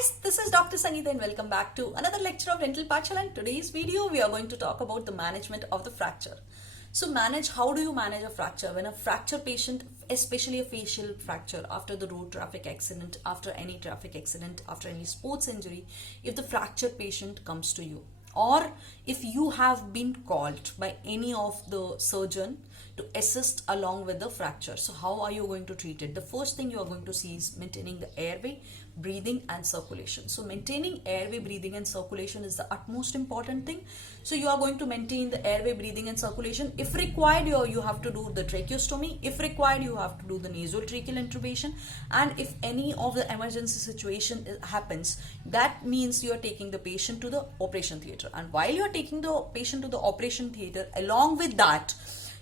guys, this is Dr. Sangeeta and welcome back to another lecture of Dental Pathshala. In today's video, we are going to talk about the management of the fracture. So how do you manage a fracture? When a fracture patient, especially a facial fracture after the road traffic accident, after any traffic accident, after any sports injury, if the fractured patient comes to you, or if you have been called by any of the surgeon to assist along with the fracture. So how are you going to treat it? The first thing you are going to see is maintaining the airway, breathing and circulation. So maintaining airway, breathing and circulation is the utmost important thing. So you are going to maintain the airway, breathing and circulation. If required, you have to do the tracheostomy. If required, you have to do the nasotracheal intubation. And if any of the emergency situation happens, that means you are taking the patient to the operation theatre. And while you are taking the patient to the operation theatre, along with that,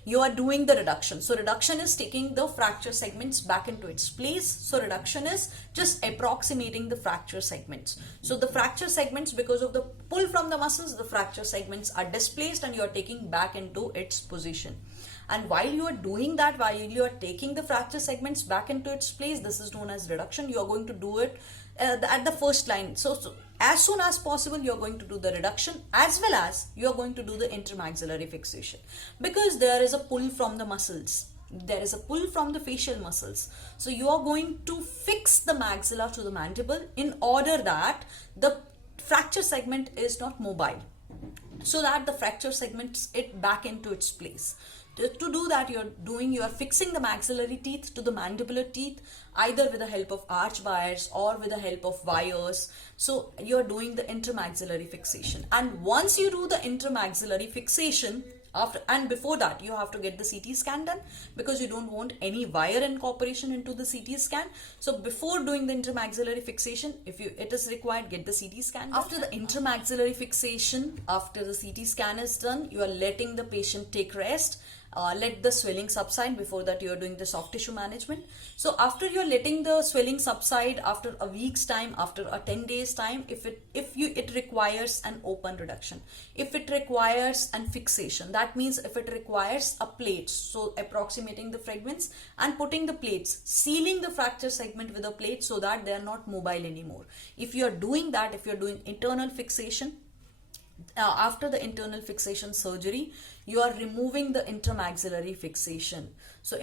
you are doing the reduction. So reduction is taking the fracture segments back into its place. So reduction is just approximating the fracture segments. So the fracture segments, because of the pull from the muscles, the fracture segments are displaced and you are taking back into its position. And while you are doing that, while you are taking the fracture segments back into its place, this is known as reduction. You are going to do it at the first line. So as soon as possible, you are going to do the reduction, as well as you are going to do the intermaxillary fixation, because there is a pull from the muscles. There is a pull from the facial muscles. So you are going to fix the maxilla to the mandible in order that the fracture segment is not mobile, so that the fracture segments it back into its place. To do that, you are fixing the maxillary teeth to the mandibular teeth, either with the help of arch wires or with the help of wires. So you're doing the intermaxillary fixation. And once you do the intermaxillary fixation, before that, you have to get the CT scan done, because you don't want any wire incorporation into the CT scan. So before doing the intermaxillary fixation, if it is required, get the CT scan done. After the intermaxillary fixation, after the CT scan is done, you are letting the patient take rest. Let the swelling subside. Before that, you are doing the soft tissue management. So after you're letting the swelling subside, after a week's time, after a 10 days time, if it requires an open reduction, if it requires an fixation, that means if it requires a plate, so approximating the fragments and putting the plates, sealing the fracture segment with a plate so that they are not mobile anymore. If you are doing that, if you're doing internal fixation, after the internal fixation surgery, you are removing the intermaxillary fixation. So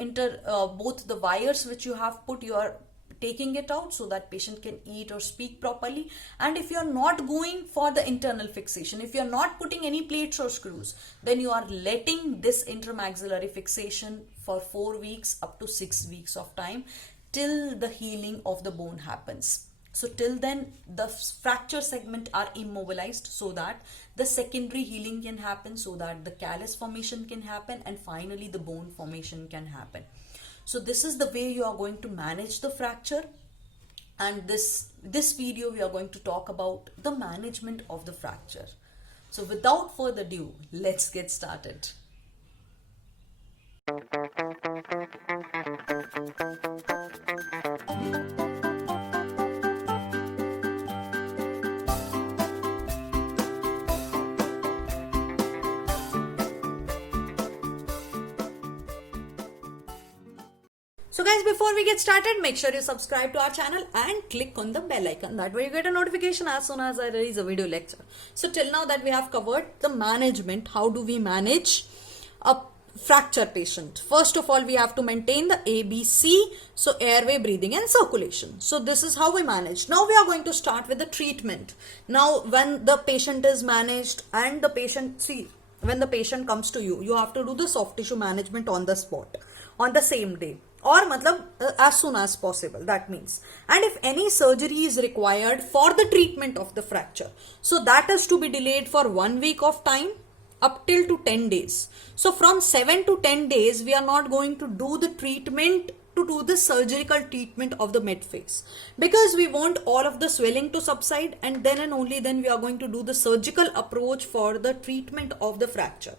both the wires which you have put, you are taking it out so that patient can eat or speak properly. And if you are not going for the internal fixation, if you are not putting any plates or screws, then you are letting this intermaxillary fixation for 4 weeks up to 6 weeks of time till the healing of the bone happens. So till then, the fracture segment are immobilized so that the secondary healing can happen, so that the callus formation can happen, and finally the bone formation can happen. So this is the way you are going to manage the fracture. And this video, we are going to talk about the management of the fracture. So without further ado, let's get started. So guys, before we get started, make sure you subscribe to our channel and click on the bell icon. That way you get a notification as soon as I release a video lecture. So till now that we have covered the management, how do we manage a fracture patient? First of all, we have to maintain the ABC, so airway, breathing and circulation. So this is how we manage. Now we are going to start with the treatment. Now when the patient is managed and when the patient comes to you, you have to do the soft tissue management on the spot, on the same day, or as soon as possible, that means. And if any surgery is required for the treatment of the fracture, so that is to be delayed for 1 week of time up till to 10 days. So from 7 to 10 days, we are not going to do the treatment, to do the surgical treatment of the mid phase, because we want all of the swelling to subside, and then and only then we are going to do the surgical approach for the treatment of the fracture.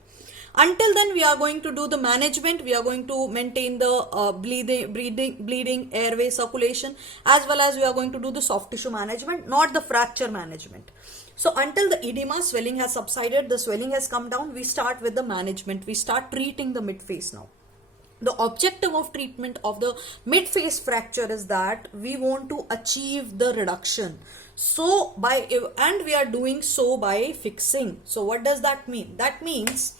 Until then, we are going to do the management. We are going to maintain the bleeding, airway, circulation, as well as we are going to do the soft tissue management, not the fracture management. So until the edema, swelling has subsided, the swelling has come down, we start with the management. We start treating the mid phase now. The objective of treatment of the mid-phase fracture is that we want to achieve the reduction. So and we are doing so by fixing. So what does that mean? That means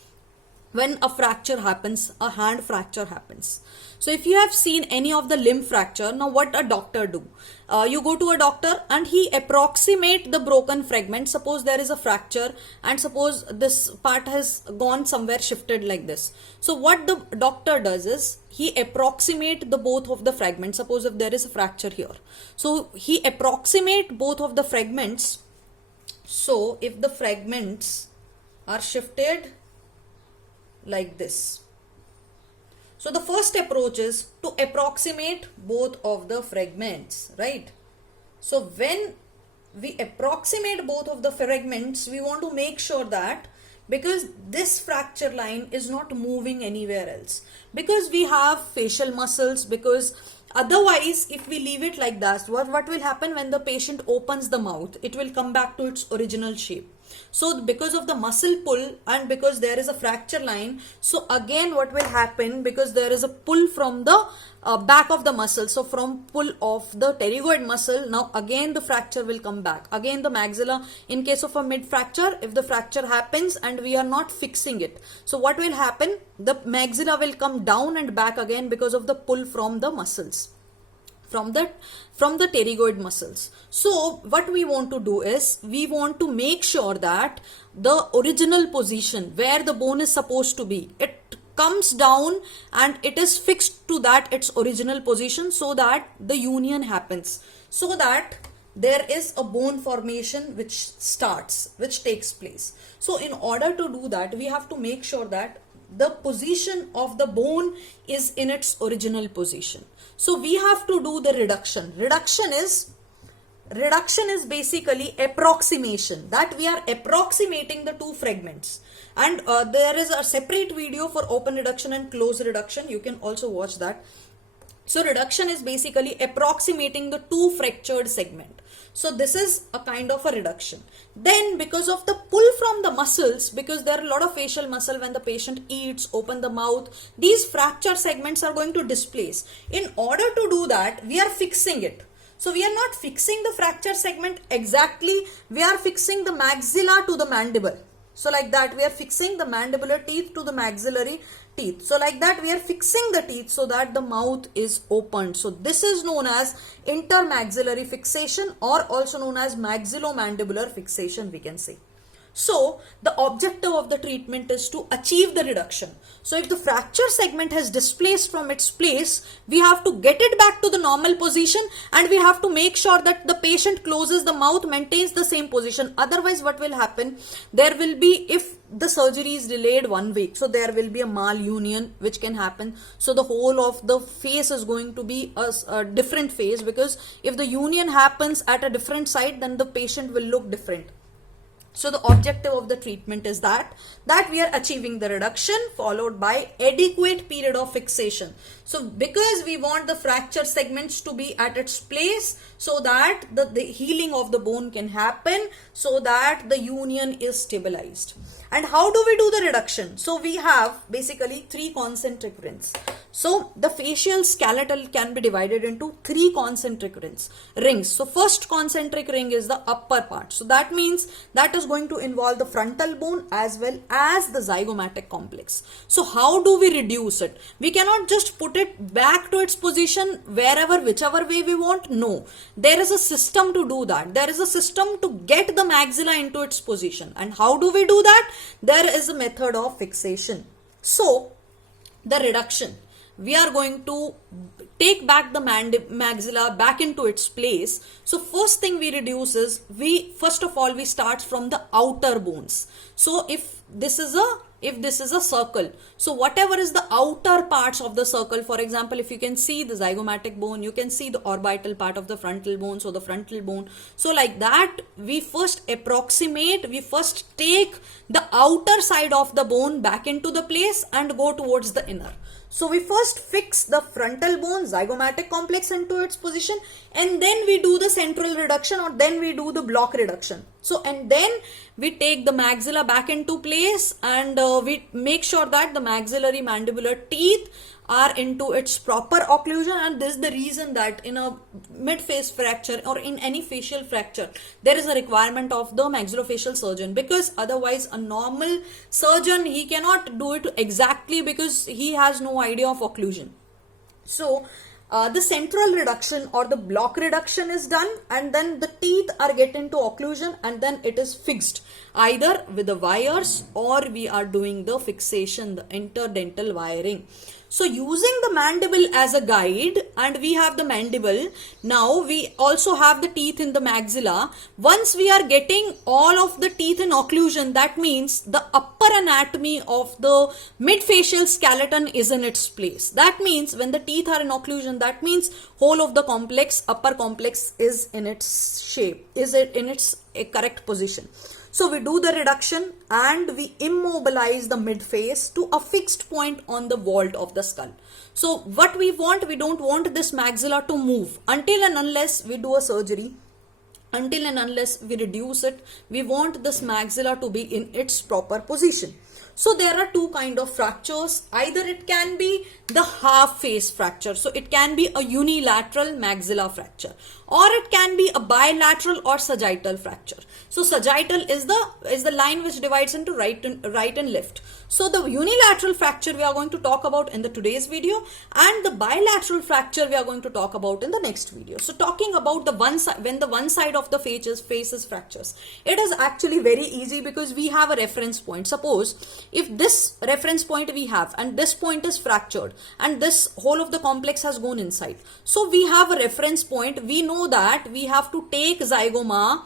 when a fracture happens, a hand fracture happens. So if you have seen any of the limb fracture, now what a doctor do? You go to a doctor and he approximate the broken fragment. Suppose there is a fracture and suppose this part has gone somewhere shifted like this. So what the doctor does is he approximate the both of the fragments. Suppose if there is a fracture here. So he approximate both of the fragments. So if the fragments are shifted like this. So the first approach is to approximate both of the fragments, right? So when we approximate both of the fragments, we want to make sure that because this fracture line is not moving anywhere else, because we have facial muscles, because otherwise if we leave it like that, what will happen when the patient opens the mouth? It will come back to its original shape. So because of the muscle pull and because there is a fracture line, so again what will happen, because there is a pull from the back of the muscle, so from pull of the pterygoid muscle, now again the fracture will come back. Again the maxilla, in case of a mid fracture, if the fracture happens and we are not fixing it, so what will happen? The maxilla will come down and back again because of the pull from the muscles, from the pterygoid muscles. So what we want to do is we want to make sure that the original position where the bone is supposed to be, it comes down and it is fixed to that its original position, so that the union happens, so that there is a bone formation which takes place. So in order to do that, we have to make sure that the position of the bone is in its original position. So we have to do the reduction. Reduction is basically approximation, that we are approximating the two fragments. And there is a separate video for open reduction and close reduction. You can also watch that. So reduction is basically approximating the two fractured segment. So this is a kind of a reduction. Then because of the pull from the muscles, because there are a lot of facial muscle when the patient eats, open the mouth, these fracture segments are going to displace. In order to do that, we are fixing it. So we are not fixing the fracture segment exactly, we are fixing the maxilla to the mandible. So like that we are fixing the mandibular teeth to the maxillary teeth. So like that we are fixing the teeth so that the mouth is opened. So this is known as intermaxillary fixation, or also known as maxillomandibular fixation, we can say. So the objective of the treatment is to achieve the reduction. So if the fracture segment has displaced from its place, we have to get it back to the normal position, and we have to make sure that the patient closes the mouth, maintains the same position. Otherwise what will happen, there will be, if the surgery is delayed 1 week, so there will be a malunion which can happen. So the whole of the face is going to be a different face, because if the union happens at a different site, then the patient will look different. So the objective of the treatment is that we are achieving the reduction followed by adequate period of fixation. So because we want the fracture segments to be at its place, so that the healing of the bone can happen, so that the union is stabilized. And how do we do the reduction? So we have basically 3 concentric rings. So the facial skeletal can be divided into 3 concentric rings. So first concentric ring is the upper part. So that means that is going to involve the frontal bone as well as the zygomatic complex. So how do we reduce it? We cannot just put it back to its position wherever, whichever way we want. No, there is a system to do that. There is a system to get the maxilla into its position. And how do we do that? There is a method of fixation. So the reduction, we are going to take back the maxilla back into its place. So first thing we reduce is, first of all we start from the outer bones. So if this is a circle, so whatever is the outer parts of the circle, for example, if you can see the zygomatic bone, you can see the orbital part of the frontal bone, so the frontal bone. So like that, we first take the outer side of the bone back into the place and go towards the inner. So we first fix the frontal bone, zygomatic complex into its position, and then we do the central reduction, or then we do the block reduction. So, and then we take the maxilla back into place, and we make sure that the maxillary mandibular teeth are into its proper occlusion. And this is the reason that in a mid-face fracture or in any facial fracture, there is a requirement of the maxillofacial surgeon, because otherwise a normal surgeon, he cannot do it exactly because he has no idea of occlusion. So the central reduction or the block reduction is done, and then the teeth are get into occlusion, and then it is fixed either with the wires, or we are doing the fixation, the interdental wiring. So using the mandible as a guide, and we have the mandible, now we also have the teeth in the maxilla. Once we are getting all of the teeth in occlusion, that means the upper anatomy of the mid-facial skeleton is in its place. That means when the teeth are in occlusion, that means whole of the complex, upper complex, is in its shape, is it in its correct position. So we do the reduction and we immobilize the mid face to a fixed point on the vault of the skull. So what we want, we don't want this maxilla to move until and unless we do a surgery, until and unless we reduce it. We want this maxilla to be in its proper position. So there are two kind of fractures. Either it can be the half face fracture, so it can be a unilateral maxilla fracture, or it can be a bilateral or sagittal fracture. So sagittal is the line which divides into right and left. So the unilateral fracture we are going to talk about in the today's video, and the bilateral fracture we are going to talk about in the next video. So talking about the one side, when the one side of the face is fractures, it is actually very easy because we have a reference point. Suppose if this reference point we have, and this point is fractured, and this whole of the complex has gone inside. So we have a reference point. We know that we have to take zygoma,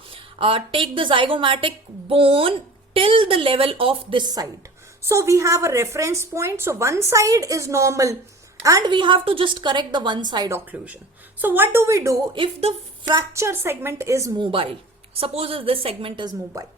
take the zygomatic bone till the level of this side. So we have a reference point. So one side is normal, and we have to just correct the one side occlusion. So what do we do if the fracture segment is mobile? Suppose this segment is mobile.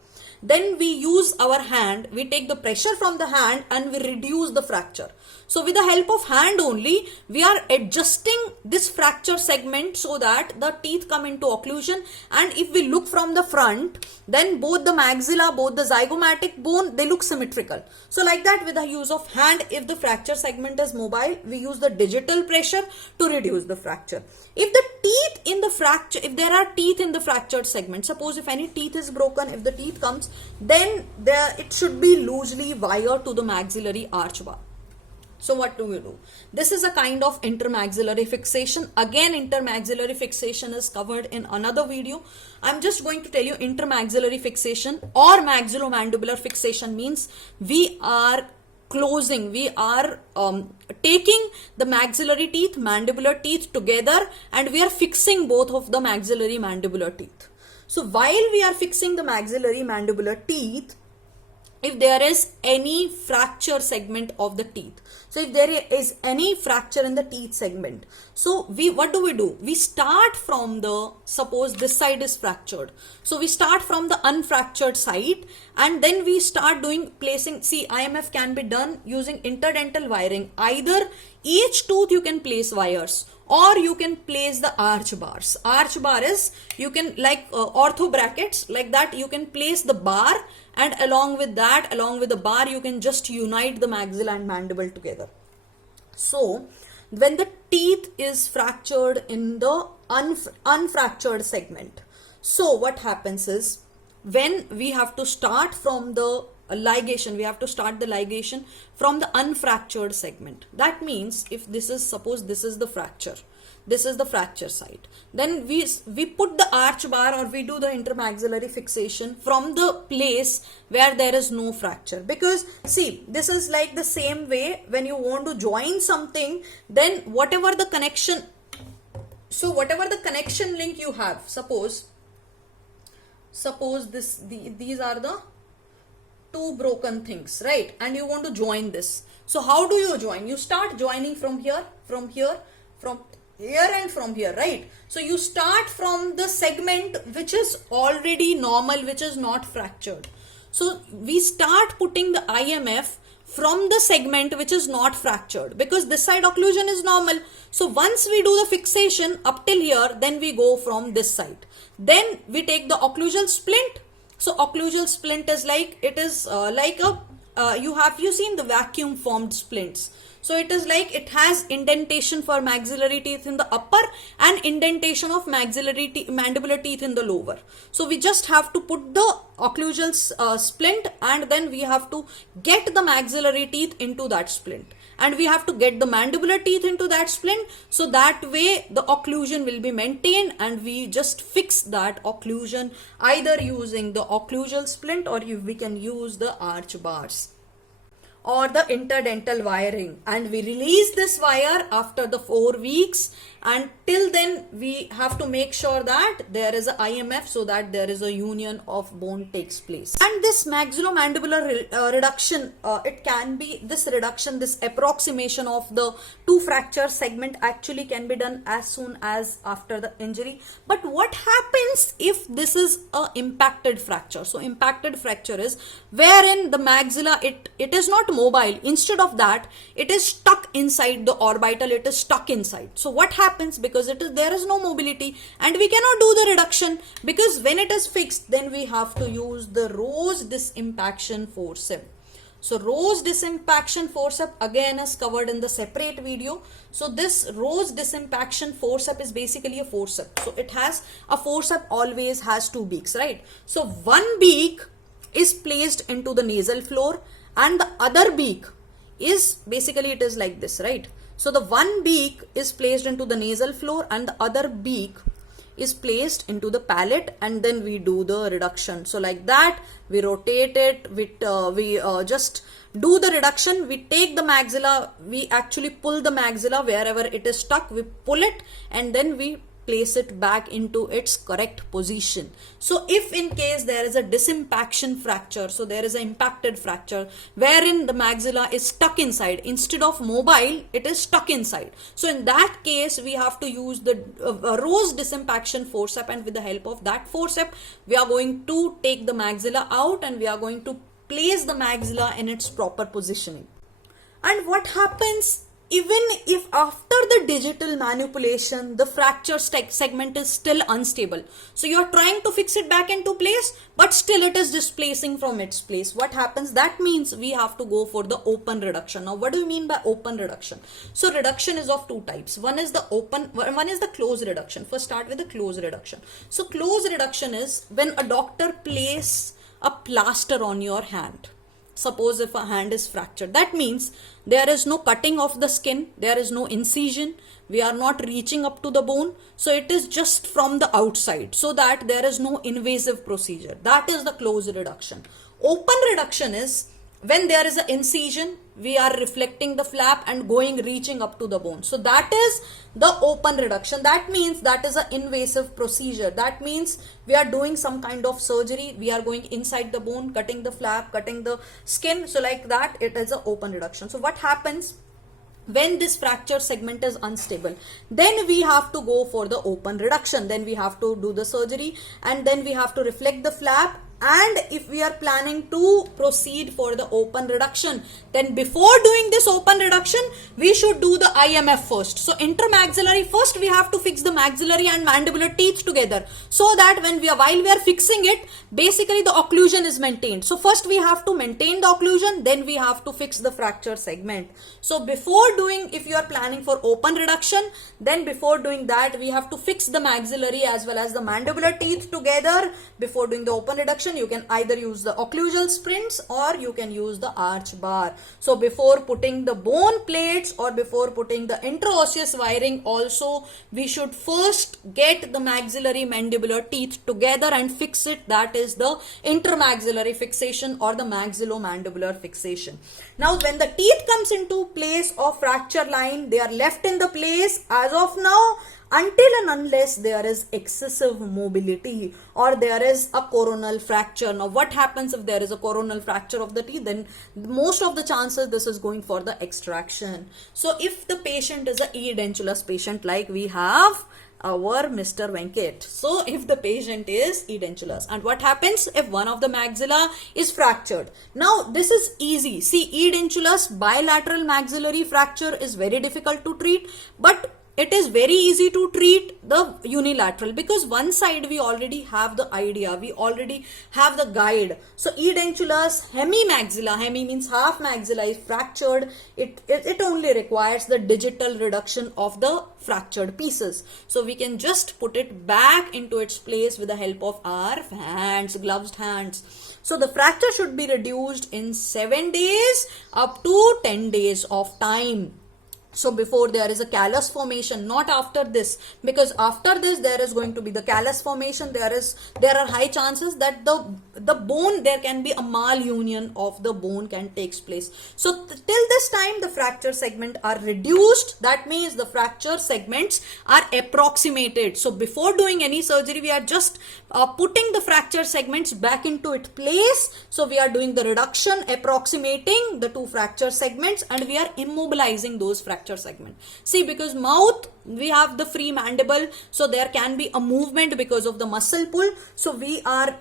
Then we use our hand, we take the pressure from the hand and we reduce the fracture. So with the help of hand only, we are adjusting this fracture segment so that the teeth come into occlusion. And if we look from the front, then both the maxilla, both the zygomatic bone, they look symmetrical. So like that, with the use of hand, if the fracture segment is mobile, we use the digital pressure to reduce the fracture. If the teeth in the fracture, if there are teeth in the fractured segment, suppose if any teeth is broken, if the teeth comes, then it should be loosely wired to the maxillary arch bar. So what do we do? This is a kind of intermaxillary fixation. Again, intermaxillary fixation is covered in another video. I'm just going to tell you intermaxillary fixation or maxillomandibular fixation means we are closing, we are taking the maxillary teeth, mandibular teeth together, and we are fixing both of the maxillary mandibular teeth. So while we are fixing the maxillary mandibular teeth, if there is any fracture segment of the teeth, so if there is any fracture in the teeth segment, so what do? We start from the, suppose this side is fractured, so we start from the unfractured side, and then we start placing, see, IMF can be done using interdental wiring. Either each tooth you can place wires, or you can place the arch bars. Arch bar is, you can like ortho brackets, like that you can place the bar, and along with that, along with the bar, you can just unite the maxilla and mandible together. So when the teeth is fractured in the unfractured segment, so what happens is, when we have to start from the ligation, we have to start the ligation from the unfractured segment. That means if this is, suppose this is the fracture, this is the fracture side, then we put the arch bar, or we do the intermaxillary fixation from the place where there is no fracture. Because see, this is like the same way when you want to join something, then whatever the connection, so whatever the connection link you have, suppose these are the two broken things, right? And you want to join this. So how do you join? You start joining from here, from here, from here, and from here, right? So you start from the segment which is already normal, which is not fractured. So we start putting the IMF from the segment which is not fractured, because this side occlusion is normal. So once we do the fixation up till here, then we go from this side. Then we take the occlusal splint. So occlusal splint is like, it is like a you seen the vacuum formed splints. So it is like it has indentation for maxillary teeth in the upper and indentation of mandibular teeth in the lower. So we just have to put the occlusal splint, and then we have to get the maxillary teeth into that splint, and we have to get the mandibular teeth into that splint, so that way the occlusion will be maintained, and we just fix that occlusion either using the occlusal splint, or we can use the arch bars or the interdental wiring, and we release this wire after the 4 weeks, and till then we have to make sure that there is a IMF, so that there is a union of bone takes place. And this maxillomandibular reduction, it can be this reduction, this approximation of the 2 fracture segment actually can be done as soon as after the injury. But what happens if this is a impacted fracture? So impacted fracture is wherein the maxilla, it is not mobile. Instead of that, it is stuck inside the orbital, it is stuck inside. So what happens, because there is no mobility, and we cannot do the reduction, because when it is fixed, then we have to use the Rose disimpaction forceps. So Rose disimpaction forceps again is covered in the separate video. So this Rose disimpaction forceps is basically a forceps. So it has a forceps, always has 2 beaks, right? So one beak is placed into the nasal floor, and the other beak is basically, it is like this, right? So the one beak is placed into the nasal floor, and the other beak is placed into the palate, and then we do the reduction. So like that, we rotate it, we just do the reduction, we take the maxilla, we actually pull the maxilla wherever it is stuck, we pull it, and then we place it back into its correct position. So if in case there is a disimpaction fracture, so there is an impacted fracture wherein the maxilla is stuck inside, instead of mobile, it is stuck inside. So in that case, we have to use the Rose disimpaction forceps, and with the help of that forceps, we are going to take the maxilla out, and we are going to place the maxilla in its proper positioning. And what happens even if after the digital manipulation the fracture segment is still unstable? So you are trying to fix it back into place, but still it is displacing from its place. What happens? That means we have to go for the open reduction. Now what do you mean by open reduction? So reduction is of 2 types. One is the open, one is the close reduction. First start with the close reduction. So close reduction is when a doctor places a plaster on your hand. Suppose if a hand is fractured, that means there is no cutting of the skin, there is no incision, we are not reaching up to the bone, so it is just from the outside, so that there is no invasive procedure. That is the close reduction. Open reduction is when there is an incision, we are reflecting the flap and reaching up to the bone. So that is the open reduction. That means that is an invasive procedure. That means we are doing some kind of surgery. We are going inside the bone, cutting the flap, cutting the skin. So like that, it is an open reduction. So what happens when this fracture segment is unstable? Then we have to go for the open reduction. Then we have to do the surgery, and then we have to reflect the flap. And if we are planning to proceed for the open reduction, then before doing this open reduction, we should do the IMF first. So intermaxillary, first we have to fix the maxillary and mandibular teeth together, so that while we are fixing it, basically the occlusion is maintained. So first we have to maintain the occlusion, then we have to fix the fracture segment. So before doing, if you are planning for open reduction, then before doing that, we have to fix the maxillary as well as the mandibular teeth together. Before doing the open reduction, you can either use the occlusal sprints or you can use the arch bar. So before putting the bone plates or before putting the interosseous wiring also, we should first get the maxillary mandibular teeth together and fix it. That is the intermaxillary fixation or the maxillomandibular fixation. Now when the teeth comes into place of fracture line, they are left in the place as of now, until and unless there is excessive mobility or there is a coronal fracture. Now what happens if there is a coronal fracture of the teeth? Then most of the chances this is going for the extraction. So if the patient is a edentulous patient, like we have our Mr. Venkat. So if the patient is edentulous, and what happens if one of the maxilla is fractured? Now this is easy. See, edentulous bilateral maxillary fracture is very difficult to treat, but it is very easy to treat the unilateral, because one side we already have the idea, we already have the guide. So edentulous hemimaxilla, hemi means half maxilla, is fractured. It only requires the digital reduction of the fractured pieces. So we can just put it back into its place with the help of our hands, gloved hands. So the fracture should be reduced in 7 days up to 10 days of time. So before there is a callus formation, not after this, because after this there is going to be the callus formation. There are high chances that the bone, there can be a malunion of the bone can takes place. So till this time the fracture segment are reduced. That means the fracture segments are approximated. So before doing any surgery, we are just putting the fracture segments back into its place. So we are doing the reduction, approximating the two fracture segments, and we are immobilizing those fracture segment. See, because mouth, we have the free mandible, so there can be a movement because of the muscle pull. So we are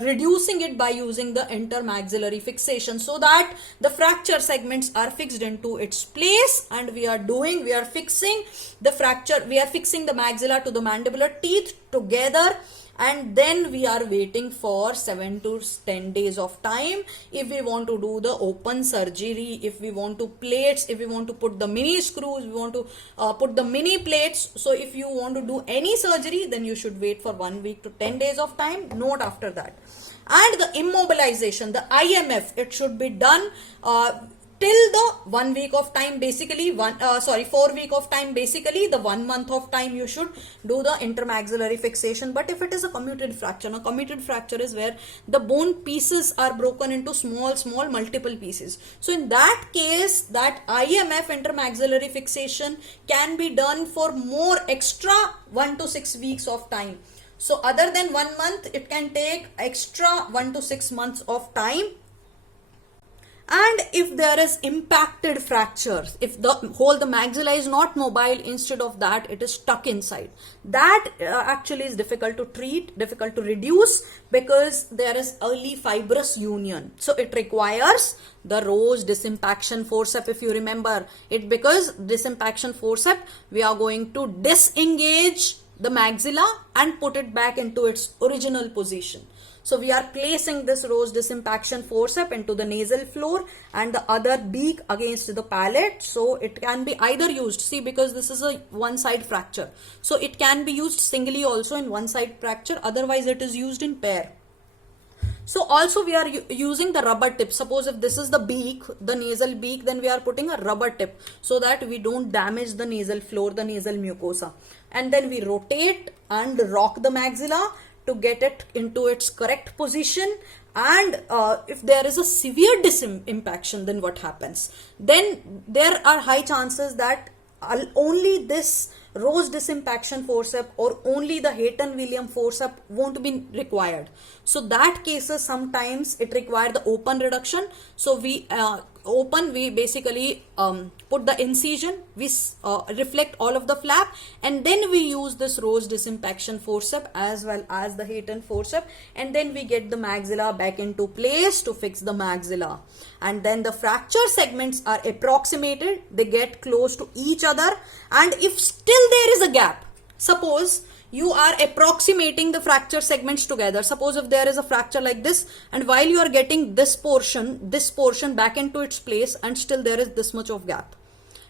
reducing it by using the intermaxillary fixation, so that the fracture segments are fixed into its place, and we are fixing the fracture, we are fixing the maxilla to the mandibular teeth together. And then we are waiting for 7 to 10 days of time if we want to do the open surgery, if we want to plates, if we want to put the mini screws, we want to put the mini plates. So if you want to do any surgery, then you should wait for 1 week to 10 days of time, not after that. And the immobilization, the IMF, it should be done till the 1 week of time, basically 4 week of time, basically the 1 month of time you should do the intermaxillary fixation. But if it is a comminuted fracture, a comminuted fracture is where the bone pieces are broken into small multiple pieces. So in that case, that IMF, intermaxillary fixation, can be done for more extra 1 to 6 weeks of time. So other than 1 month, it can take extra 1 to 6 months of time. And if there is impacted fractures, if the maxilla is not mobile, instead of that it is stuck inside, that actually is difficult to treat, difficult to reduce, because there is early fibrous union. So it requires the Rose disimpaction forceps, if you remember it, because disimpaction forceps, we are going to disengage the maxilla and put it back into its original position. So we are placing this Rose disimpaction forceps into the nasal floor and the other beak against the palate. So it can be either used, see, because this is a one side fracture, so it can be used singly also in one side fracture, otherwise it is used in pair. So also we are using the rubber tip. Suppose if this is the beak, the nasal beak, then we are putting a rubber tip so that we don't damage the nasal floor, the nasal mucosa. And then we rotate and rock the maxilla to get it into its correct position. And if there is a severe disimpaction, then what happens? Then there are high chances that only this Rose disimpaction forceps or only the Hayton-Williams forceps won't be required. So that cases, sometimes it requires the open reduction. So we basically put the incision, we reflect all of the flap, and then we use this Rose disimpaction forceps as well as the Hayton forceps, and then we get the maxilla back into place to fix the maxilla. And then the fracture segments are approximated, they get close to each other. And if still there is a gap, suppose you are approximating the fracture segments together, suppose if there is a fracture like this, and while you are getting this portion back into its place, and still there is this much of gap,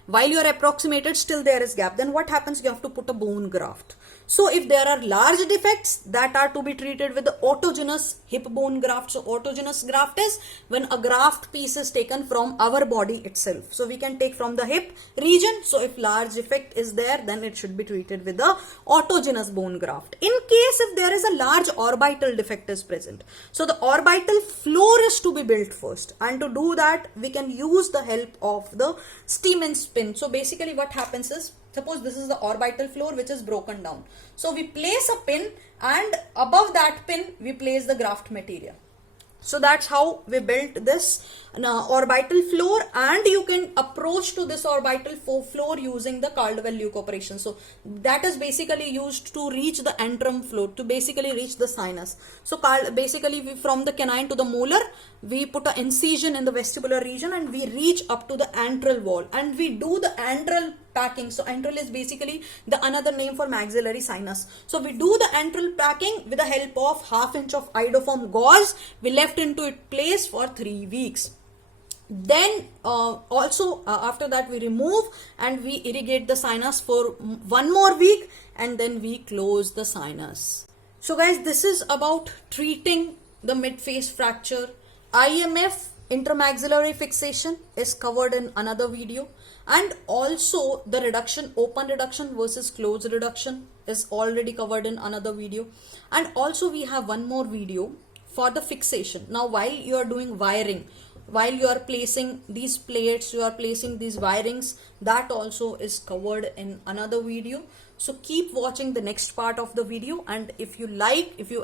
while you are approximated, still there is gap, then what happens? You have to put a bone graft. So if there are large defects, that are to be treated with the autogenous hip bone graft. So autogenous graft is when a graft piece is taken from our body itself. So we can take from the hip region. So if large defect is there, then it should be treated with the autogenous bone graft. In case if there is a large orbital defect is present, so the orbital floor is to be built first, and to do that we can use the help of the Siemens pin. So basically what happens is, suppose this is the orbital floor which is broken down. So we place a pin, and above that pin we place the graft material. So that's how we built this orbital floor, and you can approach to this orbital floor using the Caldwell-Luke operation. So that is basically used to reach the antrum floor, to basically reach the sinus. So basically from the canine to the molar, we put an incision in the vestibular region and we reach up to the antral wall, and we do the antral packing. So antral is basically the another name for maxillary sinus. So we do the antral packing with the help of 1/2 inch of iodoform gauze. We left into it place for 3 weeks. Then also after that we remove and we irrigate the sinus for 1 more week, and then we close the sinus. So guys, this is about treating the mid-face fracture. IMF, intramaxillary fixation, is covered in another video, and also the reduction, open reduction versus closed reduction, is already covered in another video. And also we have one more video for the fixation. Now while you are doing wiring, while you are placing these plates, you are placing these wirings, that also is covered in another video. So keep watching the next part of the video, and if you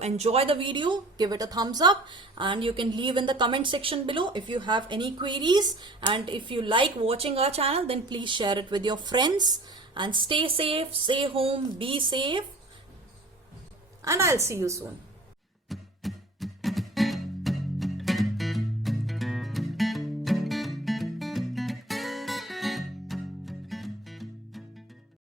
enjoy the video, give it a thumbs up, and you can leave in the comment section below if you have any queries. And if you like watching our channel, then please share it with your friends, and stay safe, stay home, be safe, and I'll see you soon.